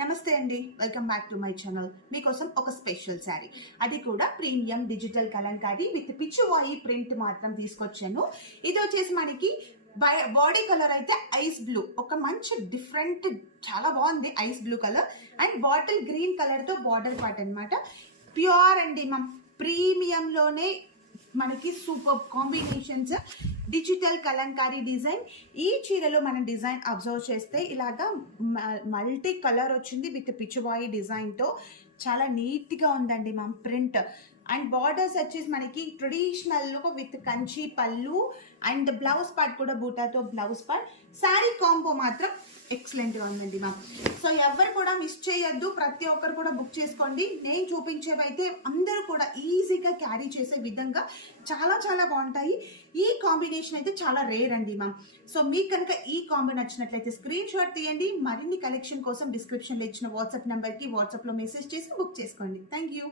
నమస్తే అండి, welcome back to my channel. మీకోసం ఒక స్పెషల్ శారీ, అది కూడా premium digital Kalamkari with Pichwai print మాత్రం తీసుకొచ్చాను. ఇది వచ్చేసి మనకి బాడీ కలర్ అయితే ఐస్ బ్లూ, ఒక మంచి డిఫరెంట్, చాలా బాగుంది ice blue colour and bottle green colour తో బార్డర్ పార్ట్ అనమాట. ప్యూర్ అండి మ్యామ్, ప్రీమియంలోనే మనకి super combinations, digital Kalamkari design. ఈ చీరలో మనం డిజైన్ అబ్జర్వ్ చేస్తే ఇలాగా మల్టీ కలర్ వచ్చింది విత్ పిచ్చువాయి డిజైన్తో, చాలా నీట్గా ఉందండి మ్యామ్ ప్రింట్. అండ్ బార్డర్స్ వచ్చేసి మనకి ట్రెడిషనల్లో విత్ కంచి పళ్ళు అండ్ బ్లౌజ్ పార్ట్ కూడా బూటాతో బ్లౌజ్ పార్ట్. శారీ కాంబో మాత్రం ఎక్సలెంట్గా ఉందండి మ్యామ్. సో ఎవరు కూడా మిస్ చేయొద్దు, ప్రతి ఒక్కరు కూడా బుక్ చేసుకోండి. నేను చూపించేవైతే అందరూ కూడా ఈజీగా క్యారీ చేసే విధంగా చాలా చాలా బాగుంటాయి. ఈ కాంబినేషన్ అయితే చాలా రేర్ అండి మ్యామ్. సో మీకు కనుక ఈ కాంబో నచ్చినట్లయితే స్క్రీన్ షాట్ తీయండి. మరిన్ని కలెక్షన్ కోసం డిస్క్రిప్షన్లో ఇచ్చిన వాట్సాప్ నెంబర్కి వాట్సాప్లో మెసేజ్ చేసి బుక్ చేసుకోండి. Thank you.